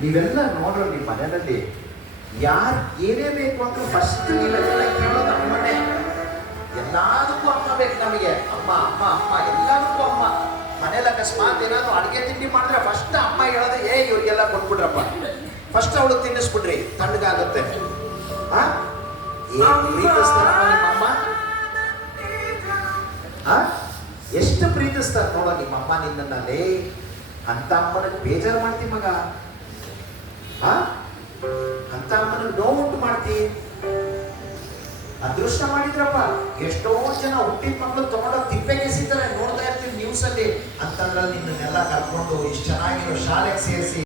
ನೀವೆಲ್ಲ ನೋಡ್ರಿ ನಿಮ್ಮ ಮನೆಯಲ್ಲಿ ಯಾರು ಏನೇ ಬೇಕು ಅಂದ್ರೆ ಫಸ್ಟ್ ನೀವೆಲ್ಲ ಕೇಳೋದು ಅಮ್ಮನೇ. ಎಲ್ಲದಕ್ಕೂ ಅಮ್ಮ ಬೇಕು ನಮಗೆ. ಅಮ್ಮ ಅಮ್ಮ ಅಮ್ಮ ಎಲ್ಲದಕ್ಕೂ ಅಮ್ಮ. ಮನೇಲಿ ಅಕಸ್ಮಾತ್ ಏನಾದ್ರು ಅಡುಗೆ ತಿಂಡಿ ಮಾಡಿದ್ರೆ ಫಸ್ಟ್ ಅಮ್ಮ ಹೇಳೋದು ಇವ್ರಿಗೆಲ್ಲ ಕೊಟ್ಬಿಡ್ರಪ್ಪ, ಫಸ್ಟ್ ಅವಳು ತಿನ್ನಿಸ್ಬಿಡ್ರಿ, ತಣ್ಣಗಾಗುತ್ತೆ. ಪ್ರೀತಿಸ್ತಾರಮ್ಮ ನಿಮ್ಮಮ್ಮ, ಎಷ್ಟು ಪ್ರೀತಿಸ್ತಾರೆ ನೋಡೋ ನಿಮ್ಮಮ್ಮ ನಿನ್ನಲ್ಲಿ. ಅಂತ ಅಮ್ಮನಿಗೆ ಬೇಜಾರು ಮಾಡ್ತಿ ಮಗ, ಅಂತ ಅಮ್ಮನಿಗೆ ನೋವುಂಟು ಮಾಡ್ತಿ. ಅದೃಷ್ಟ ಮಾಡಿದ್ರಪ್ಪ, ಎಷ್ಟೋ ಜನ ಹುಟ್ಟಿದ ಮಕ್ಕಳು ತಗೊಂಡೋಗಿ ತಿಪ್ಪೆಗೆ ಸಿಗ್ತಾರೆ, ನೋಡ್ತಾ ಇರ್ತೀವಿ ನ್ಯೂಸ್ ಅಲ್ಲಿ. ಅಂತಂದ್ರೆ ನಿನ್ನೆಲ್ಲ ಕರ್ಕೊಂಡು ಇಷ್ಟು ಚೆನ್ನಾಗಿರೋ ಶಾಲೆಗೆ ಸೇರಿಸಿ